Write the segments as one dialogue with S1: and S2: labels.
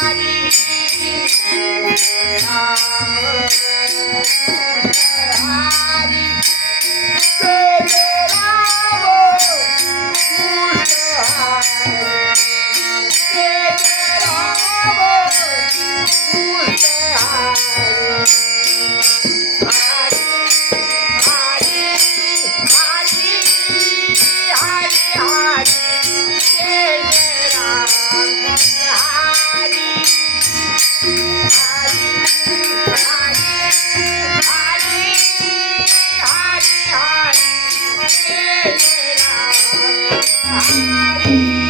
S1: Thank you. Thank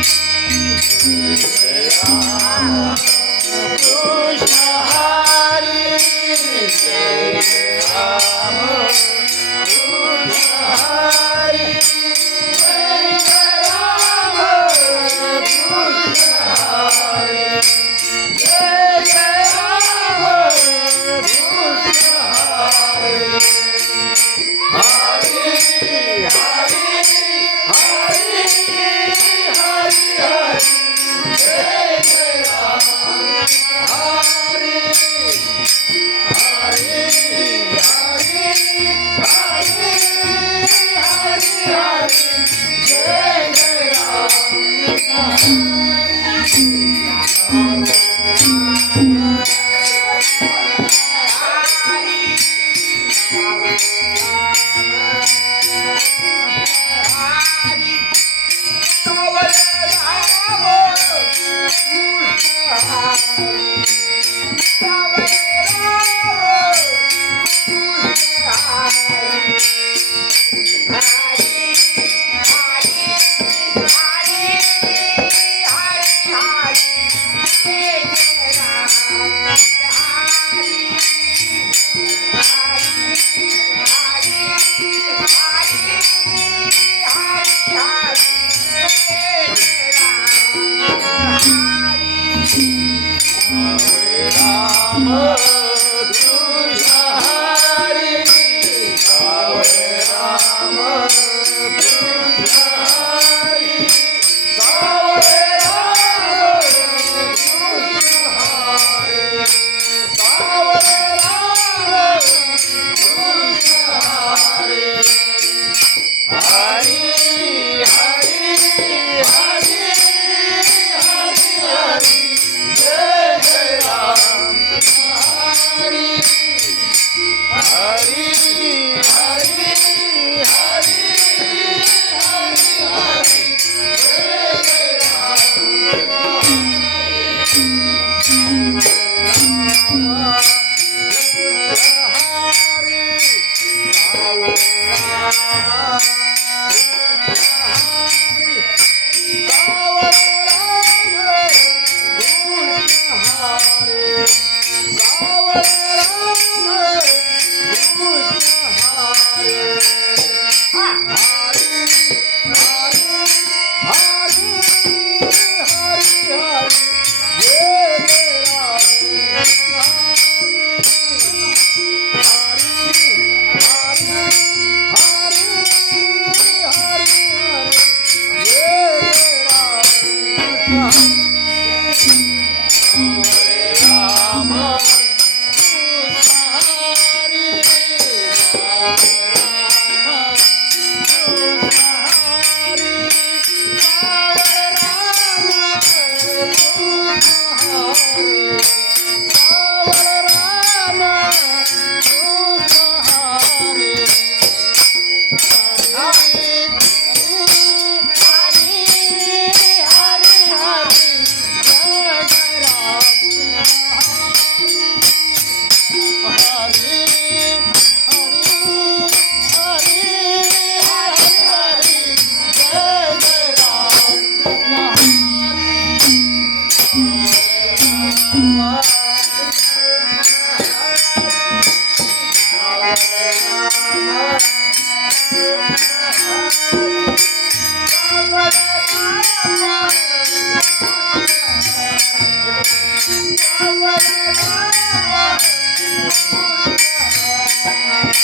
S1: you. Música Hare Thank you.